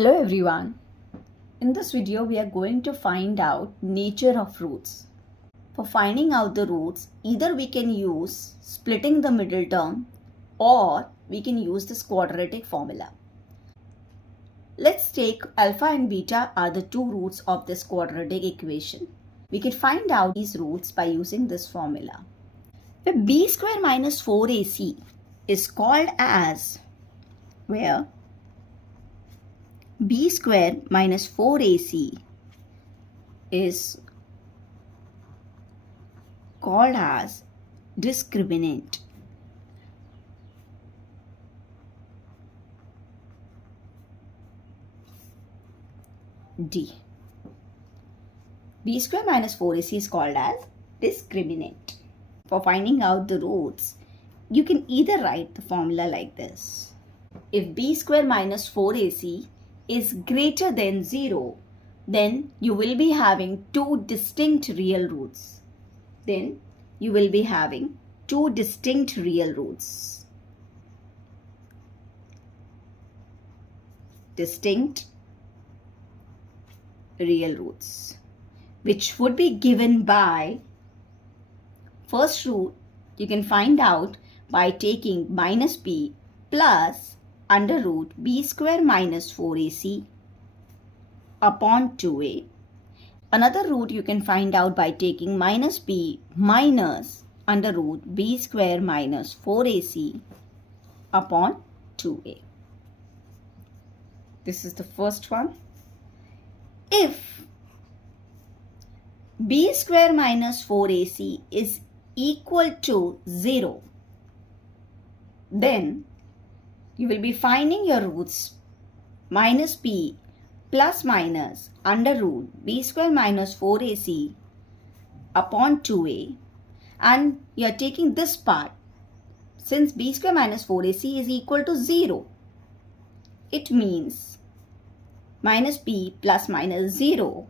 Hello everyone. In this video we are going to find out nature of roots. For finding out the roots, either we can use splitting the middle term or we can use this quadratic formula. Let's take alpha and beta are the two roots of this quadratic equation. We can find out these roots by using this formula. Where b square minus 4ac is called as where b square minus 4ac is called as discriminant. D. B square minus 4ac is called as discriminant. For finding out the roots, you can either write the formula like this. If b square minus 4ac is greater than 0, then you will be having two distinct real roots. Then you will be having two distinct real roots. Distinct real roots, which would be given by first root. You can find out by taking minus b plus under root b square minus 4ac upon 2a. Another root you can find out by taking minus b minus under root b square minus 4ac upon 2a. This is the first one. If b square minus 4ac is equal to 0, then you will be finding your roots minus b plus minus under root b square minus 4ac upon 2a, and you are taking this part. Since b square minus 4ac is equal to 0, it means minus b plus minus 0.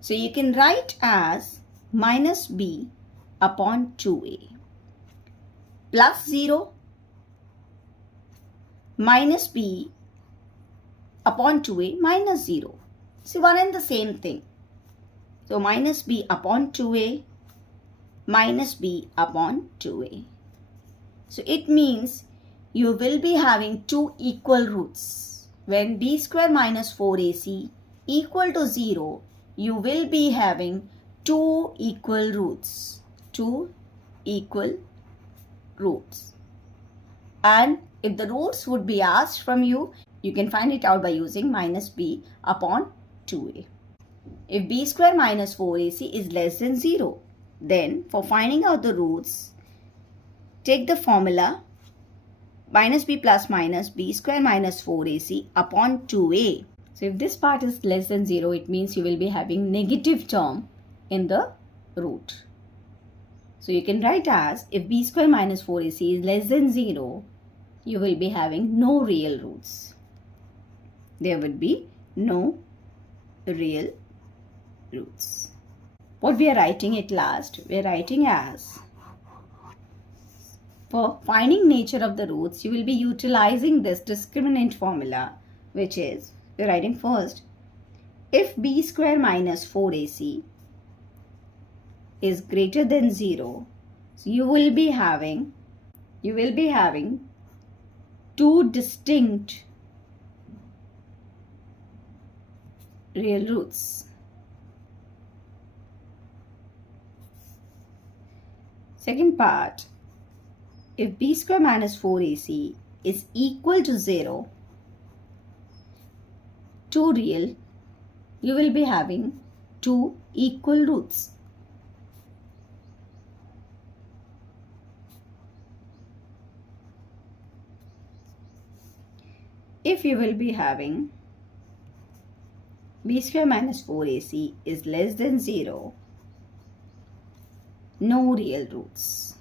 So you can write as minus b upon 2a plus 0 minus b upon 2a minus 0. See, one and the same thing. So minus b upon 2a minus b upon 2a. So it means you will be having two equal roots. When b square minus 4ac equal to 0, you will be having two equal roots. Two equal roots. And if the roots would be asked from you, you can find it out by using minus b upon 2a. If b square minus 4ac is less than 0, then for finding out the roots, take the formula minus b plus minus b square minus 4ac upon 2a. So if this part is less than 0, it means you will be having negative term in the root. So you can write as if b square minus 4ac is less than 0, you will be having no real roots. There would be no real roots. What we are writing at last, we are writing as, for finding nature of the roots, you will be utilizing this discriminant formula, which is, we are writing first, if b square minus 4ac is greater than 0, so you will be having two distinct real roots. Second part, if b square minus 4ac is equal to 0, two real, you will be having two equal roots. If you will be having b square minus 4ac is less than 0, no real roots.